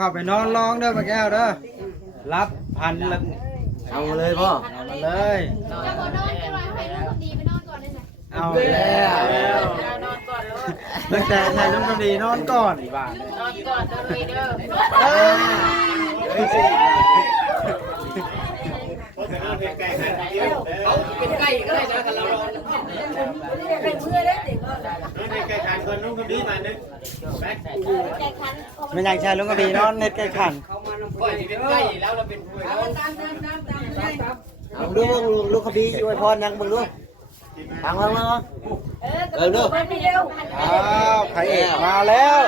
เข้าไปนอนร้องเด้อป้าแก้วเด้อรับพันละเอาเลยพ่อเอามาเลย จะบ่นอนจะว่าให้ลูกคนดีไปนอนก่อนได้จ้ะ เอาแล้วตั้งแต่ใส่ลุงกำดีนอนก่อนบ้าน นอนก่อนเด้อเลยเด้อ เขาเป็นไก่ก็ได้นะกันเราเป็นเพื่อนได้ติดในไก่ขันคนนุ่งคนนี้มานึกแม็ก ไม่อยากใช้ลุงกำดีนอนเน็ตไก่ขัน ก่อนเป็นไก่แล้วเราเป็นผู้แล้ว ดูลูกคดีอยู่ไอ้พรยังมึงดูทางมาดู อ้าวพระเอกมาแล้ว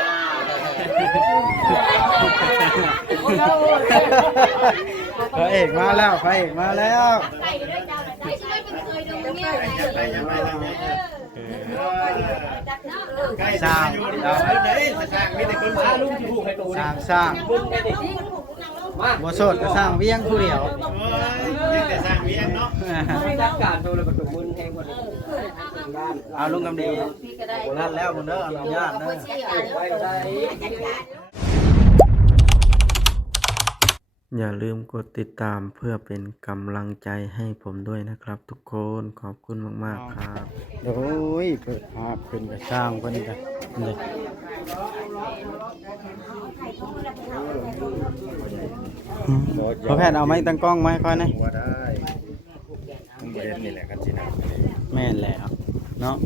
พระเอกมาแล้วพระเอกมาแล้ว ไก่ด้วยเจ้าไม่ใช่เป็นเคยดูเนี่ย ไก่ยังไม่ทำนี้ไก่ สร้าง เราไหนสร้างไม่ได้คนมาลุงที่ผูกให้ตู สร้างบัวโสดก็สร้างเวียงผู้เดียว ยังแต่สร้างเวียงเนาะ จัดการตัวเลยประตูมือแทงคน เอาลุงกำดีนั่นแล้วมึงเด้ออนุญาตเด้อ อย่าลืมกดติดตามเพื่อเป็นกำลังใจให้ผมด้วยนะครับทุกคนขอบคุณมากๆครับ โอ้ยเปิดภาพเป็นกระสร้างเพิ่นกันเลยพอแพทย์เอาไม้ตั้งกล้องมาให้ค่อยหน่อย ว่าได้ต้องเรียนนี่แหละกันสินะ แม่นแล้วเนาะ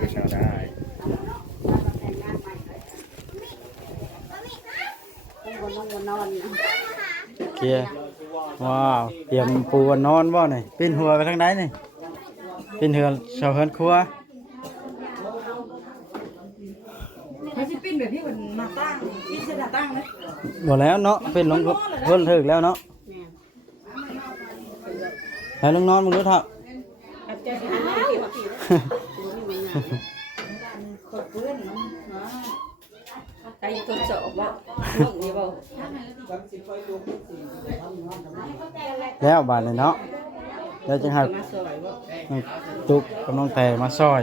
จะชาได้ เคลียร์ว้าวเตรียมปูนอนบ่หน่อยปิ้นหัวไปทางไหนนี่ปิ้นหัวชาวเฮือนครัว ไม่ใช่ปิ้นแบบที่มันมาตั้งปิ้นจะตั้งไหม บ่แล้วเนาะเป็นลงเพิ่นถึกแล้วเนาะให้ลงนอนมึงรู้เถอะ ไก่ตัวเจาะบ่ลูกนี่บ่ แล้วบาดนี้เนาะแล้วจึงให้ มาสวยบ่ จุกกับน้องแต่มาซอย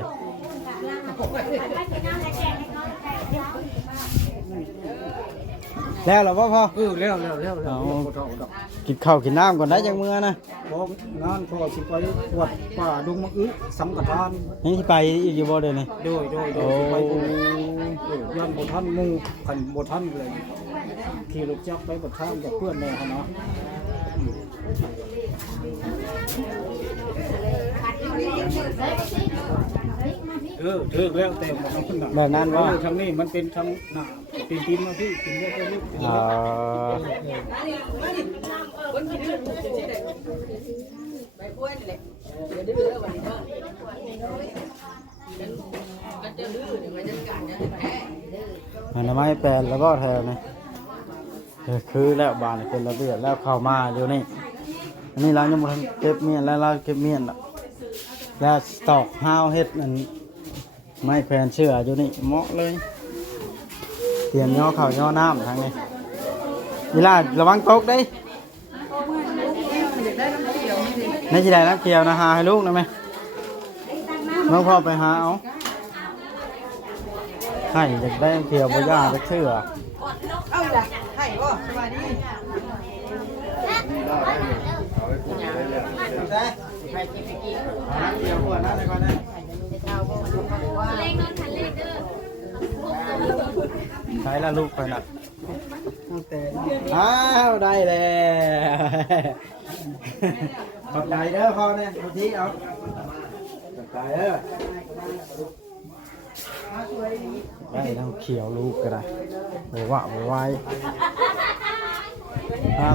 แล้วเหรอพ่อแล้วเอากินข้าวกินน้ำก่อนได้จังมื้อนะ บอกงานพอสิไปวัดป่าดงมะอึสังกทาน นี่ที่ไปอีกอยู่บ่เด้อนี่ โดยไปบุญยันบท่านมุ่งขันบท่านเลยขี่รถจักรไปบท่านกับเพื่อนเลยนะ ถึกแล้วแต่หมดทั้งหนัก แบบนั้นว่า ทางนี้มันเป็นทางหนาตีนมาที่กินได้ก็ลูก อ่า อันนั้นไม่แปลนแล้วก็แถวนี่คือแล้วบานเป็นระเบียบแล้วเข้ามาอยู่นี่อันนี้เรายังบ่ทันเก็บเมียนแล้วเราเก็บเมียนแล้วสตอกห้าวเฮ็ดนั่นไม่แพนเชื่ออยู่นี่เหมาะเลยเตรียมย่อข้าวย่อน้ำทางนี้เวลาระวังตกได้ในที่ใดน้ำเขียวนะหาให้ลูกนะไหมน้องพ่อไปหาเอาให้เด็กได้น้ำเขียวบ่ย่าไปเชื่อ เอาล่ะให้บ่สวัสดี เดี๋ยวหัวนั่นเลยก่อนนะ เล่นนอนทันเล่นเด้อ ใช้ละลูกไปละอ้าวได้แล้วขอบใจเด้อพ่อเนี่ยบางทีเอาขอบใจเด้อได้ทั้งเขียวลูกก็ได้โอ้ว่าไว้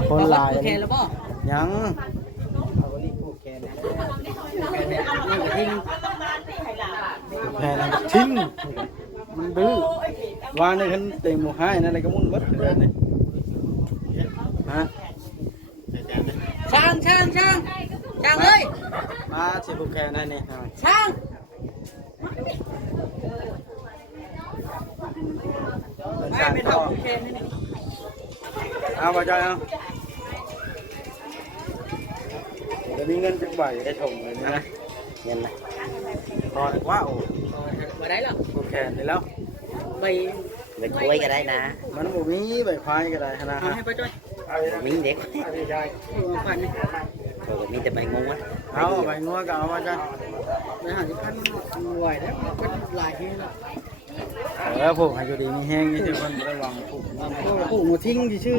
คนหลายยังแพ้แล้วทิ้งมันดื้อวางในขันเต็มหมวกให้นั่นอะไรก็มุ่นวัดเลยนี่ฮะ ช่างเลย มาสิบุกแค่นั่นนี่ ช่าง เป็นสารต่อเอาไปจอยเอาจะมีเงินจักใบได้ถงเลยนะเงินนะพอเลยว้าว มาได้หรอ บุกแค่นี่แล้ว ไป ไปคุยก็ได้นะ มันบ่มีใบควายก็ได้นะฮะ ให้ป้าจ้อย มีเด็ก ผ่านนี่ มีแต่ใบงู เอาใบงัวก็เอามาจ้ะ ไปหาที่พันรวยแล้วก็หลายทีแล้ว ผูกให้อยู่ดีมีแห้งนี่ทุกคนระวังผูก โอ้โหทิ้งชื่อ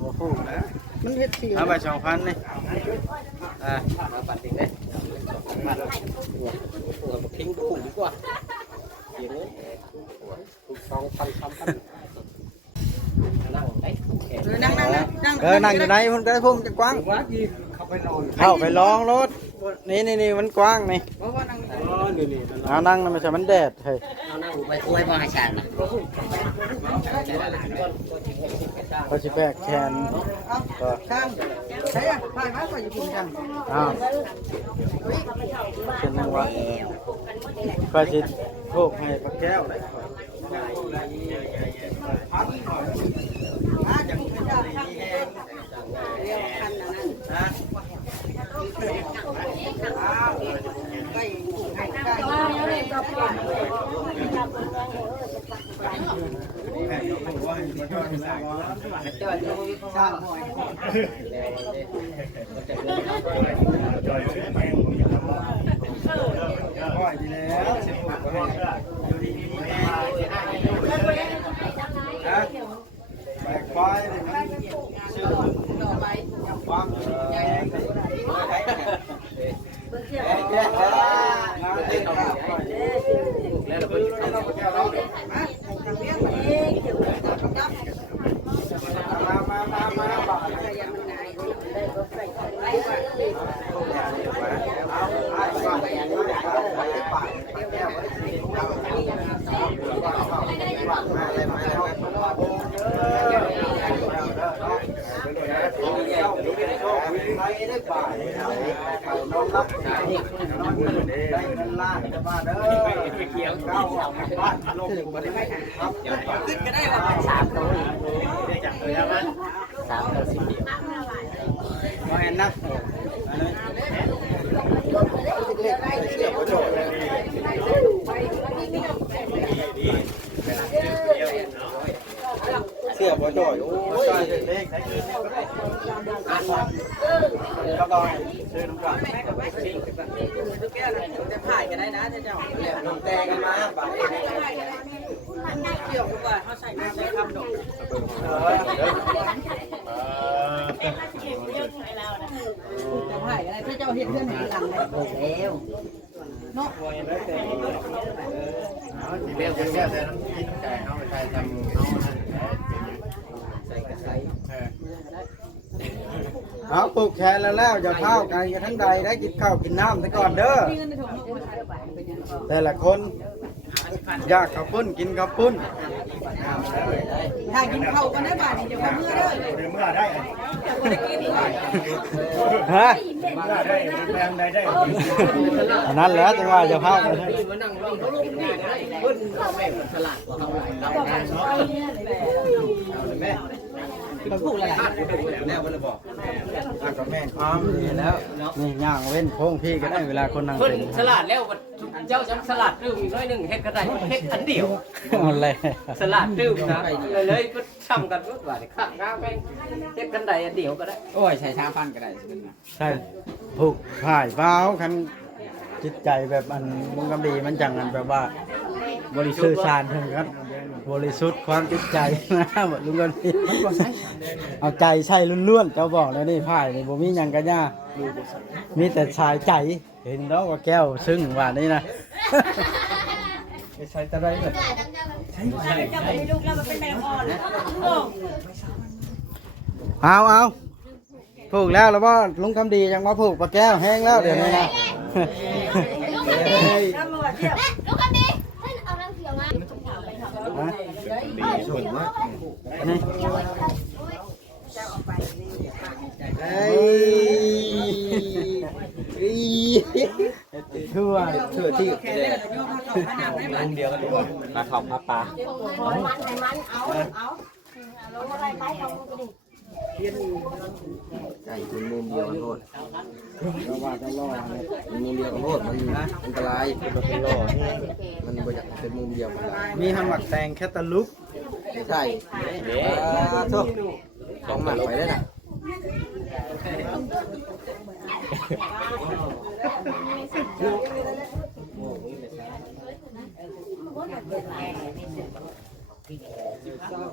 บ่ผูกนะ มันเฮ็ดที เอาไป2,000นี่มาปัดติงได้ปัดตัวทิ้งปุ่มดีกว่าเสียงเลย2,000 นั่งไหน นั่ง นั่งอยู่ไหนมันก็พุ่งจะกว้าง ว่าที่เขาไปนอน เข้าไปลองรถนี่มันกว้างนี่ เพราะว่านั่ง นี่ เอานั่งนะไม่ใช่มันแดดเฮ้ย เอานั่งไปคุยมาให้ฉันนะ เขาสิแบกแขนก็ ข้างใช่อ่ะผ่านมาก็อยู่กินกัน อ้าวเป็นนังวะก็สิโทษให้ปลาแก้วเลย มาจากกินกันเรียวคันนั้นไปให้ได้จอดอยู่ข้างหอย ก้อยดีแล้วสิผูกก็ให้อยู่ดีมีแห้งนะแบกควายเลยมันชื่อความแห้งขึ้นก็ได้ว่า3ตัวมาเห็นนักเสียบ่จ่อยโอ้ยเล็กได้คืนก็ลอยซื้อน้ำกัน ทุกแก้วนะจะผ่ายก็ได้นะเจ้า น้ำแตงกันมาบาท เกี่ยวกับว่าเขาใส่น้ำใส่คำดอกจะผ่ายอะไรถ้าเจ้าเห็นเพื่อนหลังเลย แล้ว เนาะ เรียกแต่น้ำกินไก่เอาไปใส่ทำเอาใส่กระไซ เอาปลูกแขนแล้วอย่าเข้ากันกันทั้งใดได้กินข้าวกินน้ำไปก่อนเด้อแต่ละคนอยากข้าวปุ้นกินข้าวปุ้น ถ้ากินข้าวกันได้บ่ายจะมาเมื่อเด้อ เมื่อได้ ฮะ เมื่อได้แรงได้ อันนั้นแหละจังว่าอย่าเข้ากัน มานั่งนี่เขาลงนี่ได้เพิ่นแม่ฉลาดกว่าเขาหลาย มันพูดอะไร แล้วมันบอก กับแม่ความดีแล้วนี่ย่างเว้นโค้งพี่ก็ได้เวลาคนนั่ง เพิ่น เป็น ฉลาดแล้วเจ้าจำฉลาดตื้มอีกน้อยนึงเฮ็ดก็ได้เฮ็ดอันเดียว อะไร ฉลาดตื้มนะเลยก็ซ้ำกันรถว่าข้างข้างไปเฮ็ดกันได้อันเดียวก็ได้ โอ้ยใช้3,000ก็ได้สิเป็นนะ ใช่ผูกผ่ายเบาคันจิตใจแบบอันมุงกำดีมันจังอันแบบว่าบริสุทธิ์สารถึงครับบริสุทธิ์ความจิตใจนะลุงกันพี่เอาใจใช่ล้วนๆเจ้าบอกแล้วนี่ผ่ายนี่บ่มีหยังกันย่ามีแต่ชายใจเห็นแล้วว่าแก้วซึ่งว่านี่นะใช่ตะไรเนี่ยเอาผูกแล้วแล้วว่าลุงคำดียังมาผูกปลาแก้วแห้งแล้วเดี๋ยวนี้นะ ลูกคนนี้เอาน้ำเขียวมา นี่ทั่วที่ อันเดียวกันด้วยมาเข้ามาปลา ไก่เป็นมุมเดียวกันโทษเราว่าจะล่อเป็นมุมเดียวกันโทษมันอันตรายมันบ่อยากเป็นมุมเดียวกัน มีหมักแตงแคตตาลูป ใช่เด้ทุกต้องหมักไว้ได้น่ะ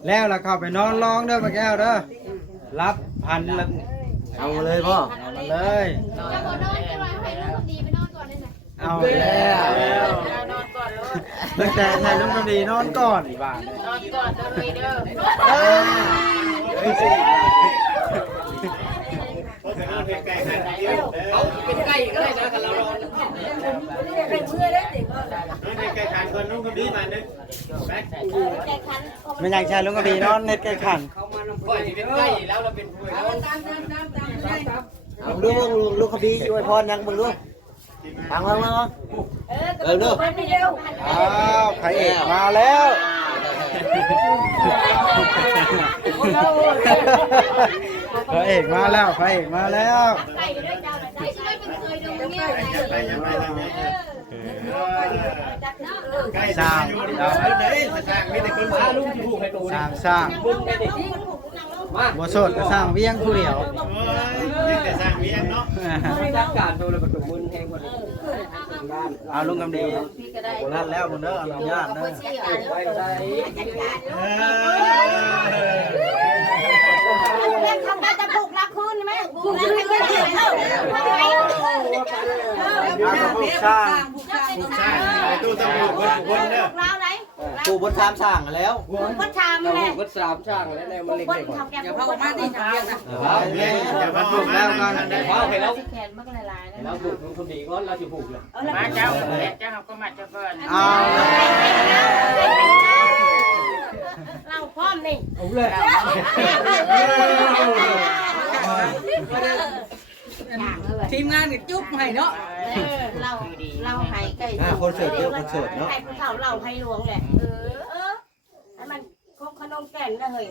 แล้วล่ะเข้าไปนอนร้องเด้อป้าแก้วเด้อรับพันละเอาเลยพ่อเอามาเลย จะบ่นอนจะว่าให้ลูกคนดีไปนอนก่อนได้ไหม เอาแล้วตั้งแต่ใส่ลุงกำดีนอนก่อนบ้าน นอนก่อนตัวเลยเด้อ เอาเป็นไก่ก็ได้นะกันเรารอ เป็นเมื่อได้เด็กก็ ในไก่ขันคนนุ่งคนดีมานึกแบ๊ก ใจคัน ไม่อยากใช้ลุงกำดีนอนเน็ตไก่ขัน ก่อนที่เป็นไก่แล้วเราเป็นผู้แล้ว มึงดูลูกกำดีอวยพรยังมึงดูฟังดู ไปไม่เร็ว อ้าวพระเอกมาแล้วพระเอกมาแล้วพระเอกมาแล้ว ไก่ด้วยเจ้าหน่อยได้ช่วยเป็นเคยดูเงี้ย ไปยังไงทางนี้ จักเนาะ ไก่สร้างอยู่ไหนสร้างมีแต่คนสร้างลุงที่ผูกให้ตู สร้างสร้างบัวสดก็สร้างเวียงผู้เดียว ยังแต่สร้างเมียเนาะ จัดการดูเลยประตูมือแห้งกว่านี้ เอาลุงกำดีนั่นแล้วมึงเด้ออนุญาตเด้อ ไว้ได้ เล่นทำได้จะปลุกรักคืนไหมปลุกให้เพื่อนเห็นเอ้าทำไม ลูกสร้าง สร้างไปตู้ตำรวจคนเด้อ เราไหน ปู่บนสามสร้างแล้ว ก็ชามแหละ ก็สามช่างแล้วแนวมันเล็ก คน ๆก่อน ทำแกงพวกมาดิทำยังนะ อย่ามาพูดแล้วกัน ว้าวไปแล้ว แขนมันก็ลายๆนะ แล้วผูกคนดีก็เราจะผูกเลย มาเจ้าเจ้าก็มาเจ้าก่อน อ้าว เราพร้อมนี่ เอาเลย ทีมงานเนี่ยจุ๊บให้เนาะ เราให้ไก่คนเสิร์ฟเยอะคนเสิร์ฟเนาะให้ผู้เฒ่าเราให้หลวงแหละให้มันคงขนมแก่นนะเฮ้ย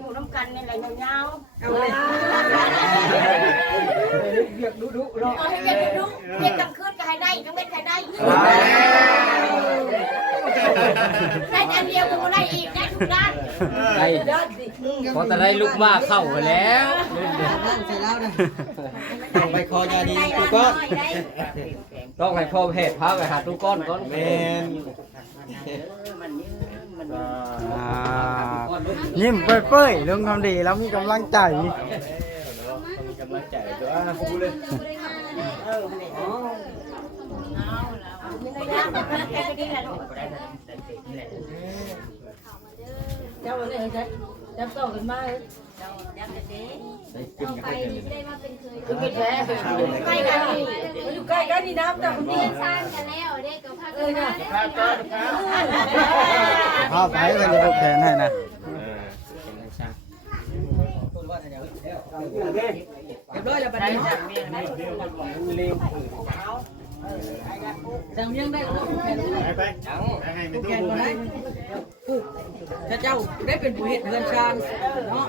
หมูน้ำกันนี่แหละยาว เอาเลย เรียกดุๆเนาะ เอาให้เรียกดูเรียกกลางคืนก็ให้ได้กลางเว้นก็ให้ได้ได้อันเดียวก็ได้อีกได้ทุกด้าน ได้พอแต่ได้ลูกมาเข้าไปแล้ว ต้องไปคอยาดี ได้ กู ละ ก็ น้อยได้ ต้องให้พ่อเพจพาไปหาตู้ก้อนก่อน เมนยิ้มเปื่อยๆลุงทำดีแล้วมีกำลังใจ เจ้าเลยใช่จับต่อกันมา ไปได้มาเป็นเคย คือเป็นแท้ ใกล้กันนี่ อยู่ใกล้กันนี่น้ำแต่คน เรี นี้ ยนสร้างกันแล้วเด็กกับพากันมา เข้าไปเป็นผูกแขนให้นะ เรียบร้อยแล้วบัดนี้จังเมียงได้ ไปให้ไปตู้ แข่งกันได้ถ้าเจ้าได้เป็นผู้เฮ็ดเงินชาญเนาะ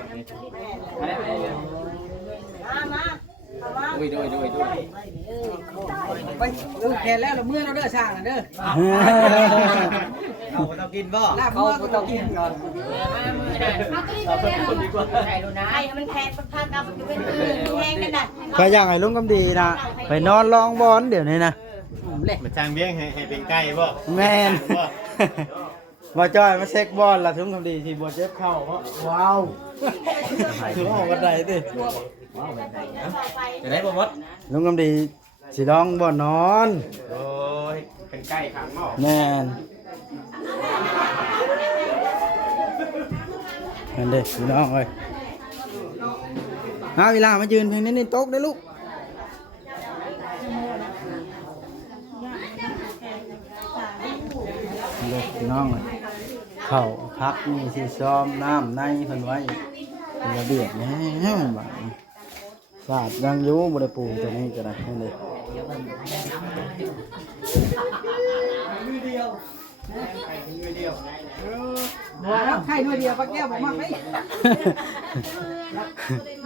มามา ดู ไปดูแขนแล้วเราเมื่อเราเด้อช่างน่ะเด้อ เอาต้องกินบ่ ลาบเมื่อก็ต้องกินก่อน เอาตัวนี้ตัวนี้ใช่ดูนะไอ้มันแพงพากันมันเป็นแพงกันน่ะ ใครอยากให้ลุงกำดีนะไปนอนร้องบอลเดี๋ยวนี้นะ มาจ้างเบี้ยงให้เป็นไก่บ่ แมนมาจอยมาเช็คบอลละลุงกำดีที่บวชเจ็บเข่าว้าวถือว่าออกกันได้ดิ จะได้บ่มด ลุงกำดีสิร้องบอลนอน โอ้ยเป็นไก่ขังหม้อ แมนนั่นเด็กพี่น้องเอ้ยเอาเวลามายืนเพลงนี้นี่โต๊ะได้ลูกเด็กพี่น้องเลยเข่าพักนี่ที่ซ้อมน้ำในเพิ่นไว้เป็นระเบียบแน่บ้านศาสตร์ยังอยู่บ่ได้ปลูกตัวนี้ก็ได้นั่นเด็ก บัวรับไข่ด้วยเดียวป้าแก้วบอกมากเลย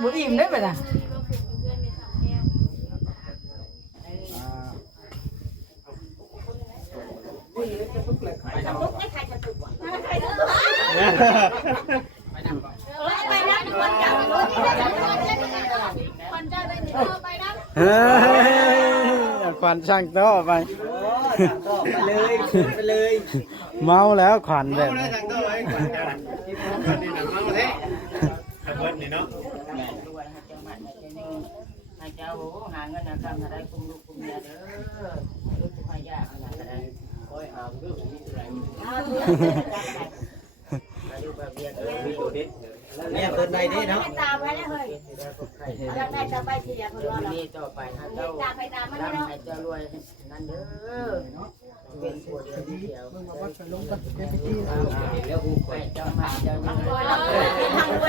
บุอิ่มได้ไหมล่ะ สมมติให้ใครจะตุก ไปนะคนเจ้าคนเจ้าเลยไปนะ เฮ้ยขวัญช่างโต้ไป ต่อไปเลยไปเลย เมาแล้วขวัญแบบ เมา นี้ ได้ทางตัวไอ้คนกันคนนี้น่ะเมาแท้ขบวนนี่เนาะ ให้เจ้าหาเงินทำอะไรคุมลูกคุมเมียเด้อลูกคุมให้ยากอะไร คอยหาเรื่องนี้อะไร มีตัวเด็ด เนี่ยเปิดใดนี่เนาะ ตามไปแล้วเฮ้ยจะได้จะไปเสียคนรอเรา นี่ต่อไปถ้าเจ้า ตามไปตามมัน ร่ำ เนาะ ให้เจ้ารวยนั่นเด้อเป็นปวดเดียวเดียวแล้วกูไปเจ้ามาเจ้ามา ทำรว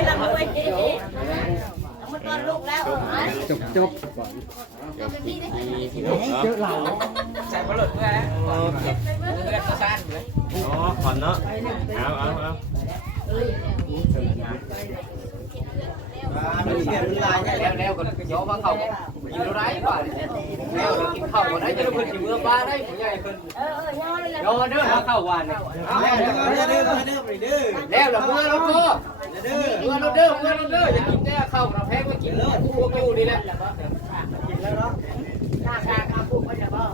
ยทำรวยมันตอนลูกแล้ว จบ เยอะเหล่า ใส่บอลลูนเพื่อแล้วเพื่อนก็สั้นเลย อ๋อขอนเนาะเอามันเปลี่ยนลายใหญ่ แล้วก็ย้อนมาเขากินไรบ้างแล้วกินข้าวได้จะเพิ่นอยู่เมืองบ้านได้ผู้ใหญ่เพิ่น ย่อเลย ย้อนเด้อมาเข้าวัน เด้อไปเด้อ แล้วเราเมื่อเราก็เมื่อเราเด้ออย่ากินแน่ข้าวเราแพ้ก็กินเลยพวกอยู่นี่แหละ กินแล้วเนาะ ตาตาขาผูกก็จะบอก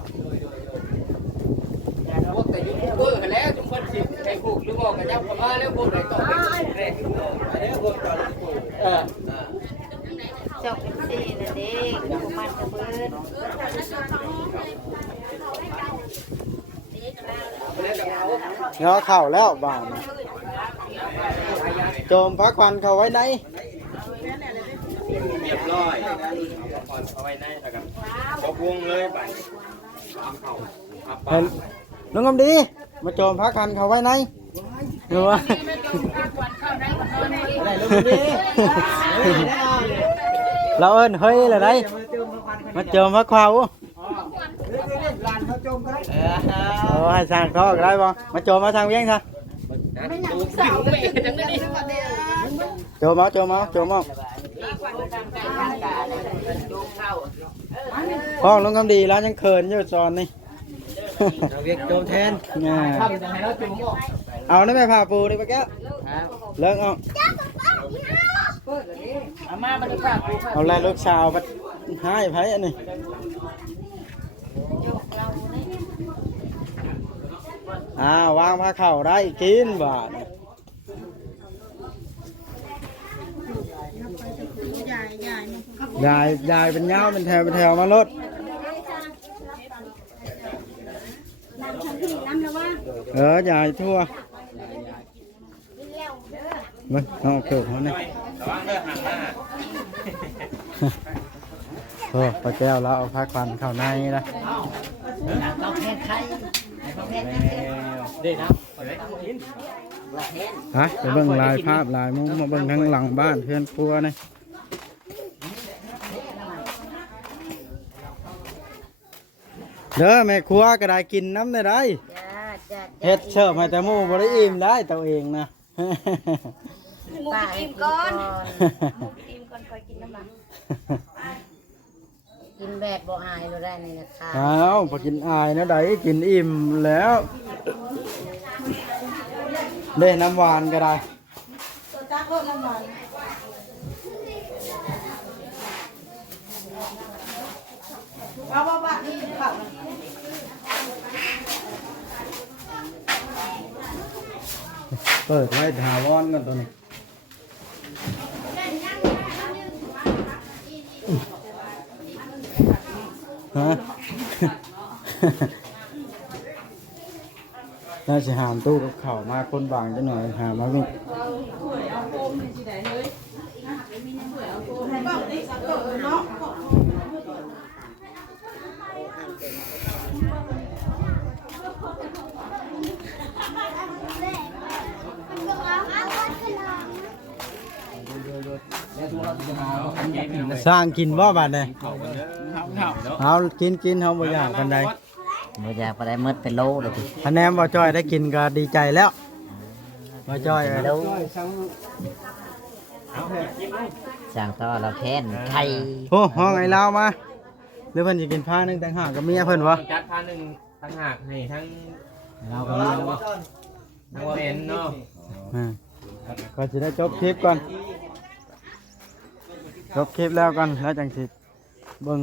พวกแต่ยูทูบเบอร์แล้วจุ่มเพิ่นสิใครผูกหรือบอกกันยับมาแล้วพวกไหนต่อไปเร่ง เด้อคนต่อ จบเป็นสี่นะเด็กมันจะเบิด เนาะเข้าแล้วบ้านโจมพระควันเข้าไว้ไหน เรียบร้อยเอาไว้ในแล้วกันครบวงเลยไปเอาไป เห็นลุงกำดีมาโจมพระควันเข้าไว้ไหนหรือว่า ได้ลงดี เราเอิ้นเฮ้ยอะไรได้มาโจมพระควาว ลานเขาจมก็ได้ โอ้ให้สร้างเขาก็ได้บ่มาโจมมาทางเวียงซะโจมเอาห้องลุงกำดีแล้วยังเขินอยู่จอนนี่ เราเรียกโจมแทน ทำยังไงเราจุ่มออก เอาได้ไหมผ่าปูดิปะแก้วเลิกเอา อามาบรรยากาศ เอาแลลูกสาวไปให้ไผอันนี้วางผ้าเข่าได้กินบาทยายเป็นเงาเป็นแถวมารถยายทั่วมึงเอาเกิดเขาเนี่ย ระวังเด้อหันหน้า โอ้ป้าแก้วแล้วเอาผ้าควันเข้าในนะ เด้นะ ฮะไปเบิ่งลายภาพลายมุมมาเบิ่งทั้งหลังบ้านเพื่อนครัวนี่เด้อแม่ครัวก็ได้กินน้ำได้ได้เฮ็ดเชิญมาแต่หมู่บ่ได้อิ่มได้ตัวเองนะ มูกินก่อนกินก่อนคอยกินน้ำมัน กินแบบบ่อายเราได้นี่นะคะ อ้าวพอกินอายนะได้กินอิ่มแล้วเด้น้ำหวานก็ได้เปิดไว้ถาวรกันตัวนี้ฮะ น่าจะหามตู้กับเข่ามาคนบางจะหน่อยหามาวิ่งสร้างกินบ่บาดเลยเอากินเขาบ่อยากกันใด บ่อยากไปได้มดเป็นโลเลยพี่ คะแนนบ่จ้อยได้กินก็ดีใจแล้วบ่จ้อย โลสั่งต่อเราแค้นไข่ โอ้ห้องไอ้ลาวมาหรือเพิ่นสิกินผ้านึงต่างหากกับเมียเพิ่นวะ จัดพาหนึ่งทั้งหากให้ทั้ง เราก็มีแล้ว ทั้งว่าเอ็นเนาะ อ่า ก็จะได้จบคลิปก่อนจบคลิปแล้วกันแล้วจังสิเบิ่ง